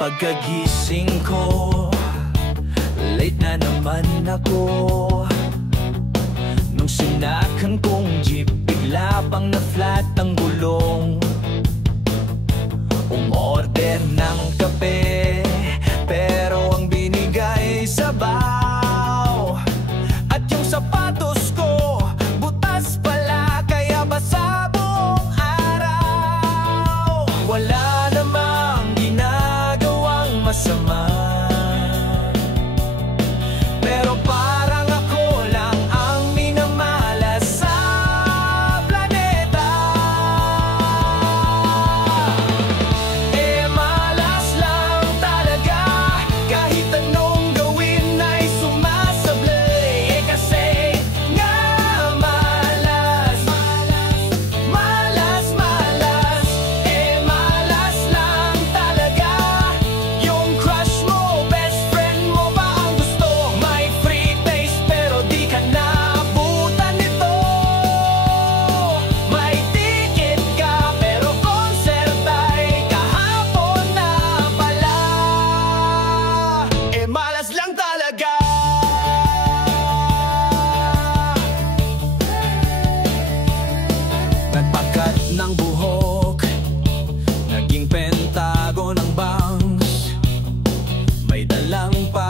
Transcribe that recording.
Pagkagising ko, late na naman ako. Nung sinakan kong jeep, bigla pang na-flat ang gulong. Umorder ng kape, pero ang binigay sabaw. At yung sapatos ko, butas pala, kaya basa buong araw. Wala namang ginagawang masama, pero parang ako lang ang minamalas sa planeta. Malas lang talaga, kahit anong gawin ay sumasablay. Kasi nga malas, malas, malas. Malas lang talaga. Yung crush mo, best friend mo pa ang gusto. May free taste pero di ka naabutan nito. May ticket ka pero concert ay kahapon na pala. Malas lang talaga. Nagpakat ng buhok, naging pentagon ang bangs. May dalang pa